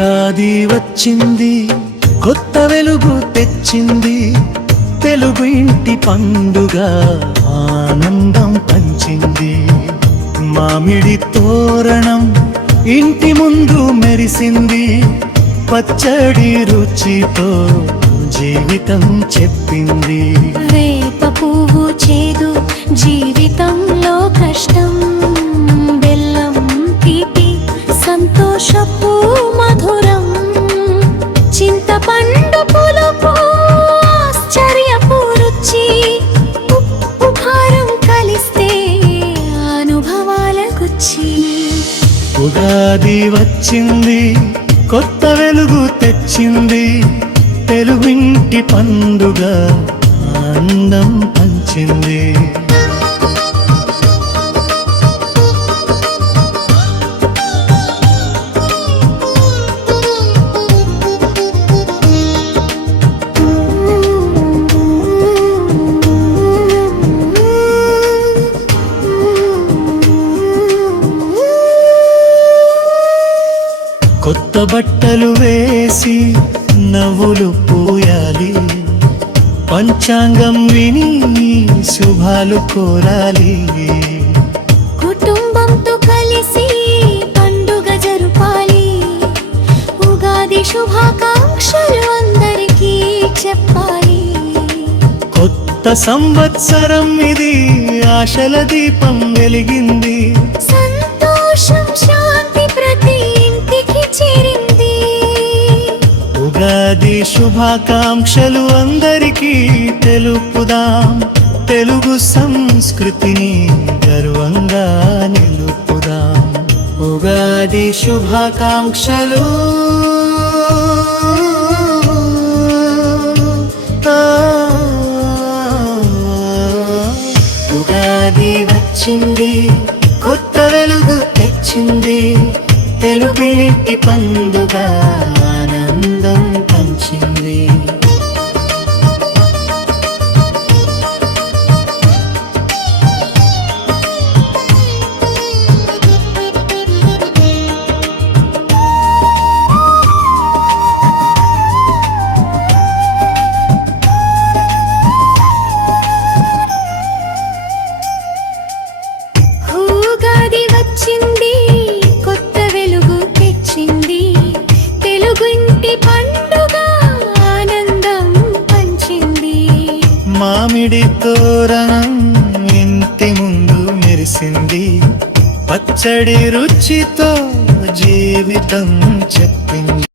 ఉగాది వచ్చింది, కొత్త వెలుగు తెచ్చింది, తెలుగు ఇంటి పండుగ ఆనందం పంచింది. మామిడి తోరణం ఇంటి ముందు మెరిసింది, పచ్చడి రుచితో జీవితం చెప్పింది. వేప పువ్వు చేదు జీవితంలో కష్టం, బెల్లం తీపి సంతోషపు మధురం, చింతపండు పులుపు ఆశ్చర్యపు రుచి, ఉప్పు కారం కలిస్తే అనుభవాల గుచ్చి. ఉగాది వచ్చింది, కొత్త వెలుగు తెచ్చింది, తెలుగింటి పండుగ ఆనందం పంచింది. కొత్త బట్టలు వేసి నవ్వులు పూయాలి, పంచాంగం విని శుభాలు కోరాలి. కుటుంబంతో కలిసి పండుగ జరుపాలి, ఉగాది శుభాకాంక్షలు అందరికీ చెప్పాలి. కొత్త సంవత్సరం ఇది, ఆశల దీపం వెలిగింది, సంతోషం శాంతి ప్రతి ఇంటికి చేరింది. ఉగాది శుభాకాంక్షలు అందరికీ తెలుపుదాం, తెలుగు సంస్కృతిని గర్వంగా నిలుపుదాం. ఉగాది శుభాకాంక్షలు. ఉగాది వచ్చింది, కొత్త వెలుగు తెచ్చింది, తెలుగింటి పండుగ ఆనందం పంచింది. ఉగాది వచ్చింది, కొత్త వెలుగు తెచ్చింది, తెలుగింటి పండుగ ఆనందం పంచింది. మామిడి తోరణం ఇంటి ముందు మెరిసింది, పచ్చడి రుచితో జీవితం చెప్పింది.